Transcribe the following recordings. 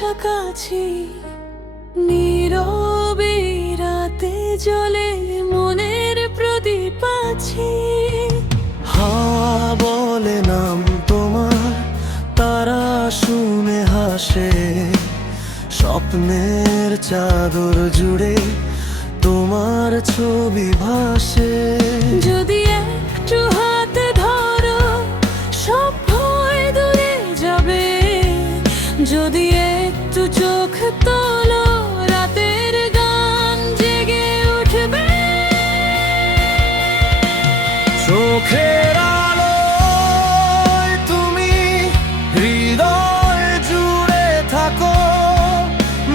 কাছাকাছি, নীরবে রাতে জ্বলে মনের প্রদীপ আছে। হাওয়া বলে নাম তোমার, তারা শুনে হাসে, স্বপ্নের চাদর জুড়ে তোমার ছবি ভাসে। যদি একটু হাত ধরো সব ভয় দূরে যাবে, যদি একটু চোখ তোলো রাতের গান জেগে উঠবে। চোখের আলোয় তুমি হৃদয় জুড়ে থাকো,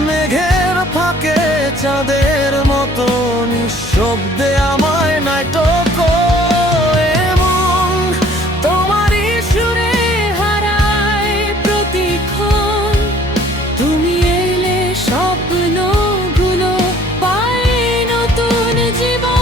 মেঘের ফাঁকে চাঁদের মতো নিঃশব্দে আমায় নাটক। এমন তোমারই সুরে হারায় প্রতিক্ষণ, তুমি এলে স্বপ্নগুলো পায় নতুন জীবন।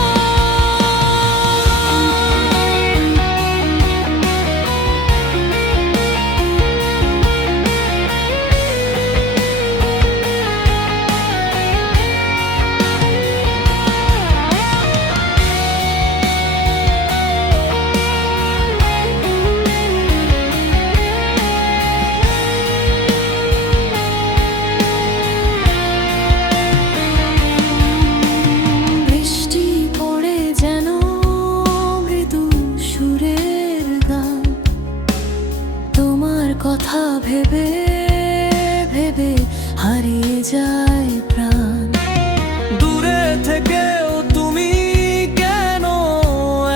বৃষ্টি পড়ে যেন মৃদু সুরের গান, তোমার কথা ভেবে ভেবে হারিয়ে যায় প্রাণ। দূরে থেকেও তুমি কেন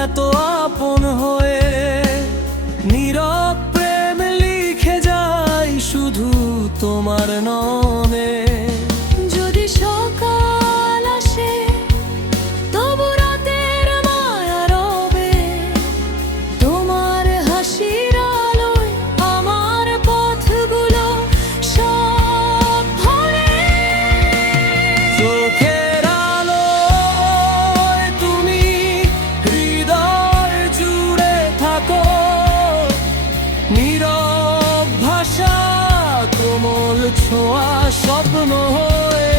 এত আপন হয়ে, নীরব প্রেম লিখে যায় শুধু তোমার নামে। যদি সকাল আসে তবু রাতের মায়া রবে, তোমার হাসির আলোয় আমার পথগুলো সব ভরে। চোখের আলোয় তুমি হৃদয় জুড়ে থাকো, নীরব ভাষা কোমল ছোঁয়া স্বপ্ন হয়ে।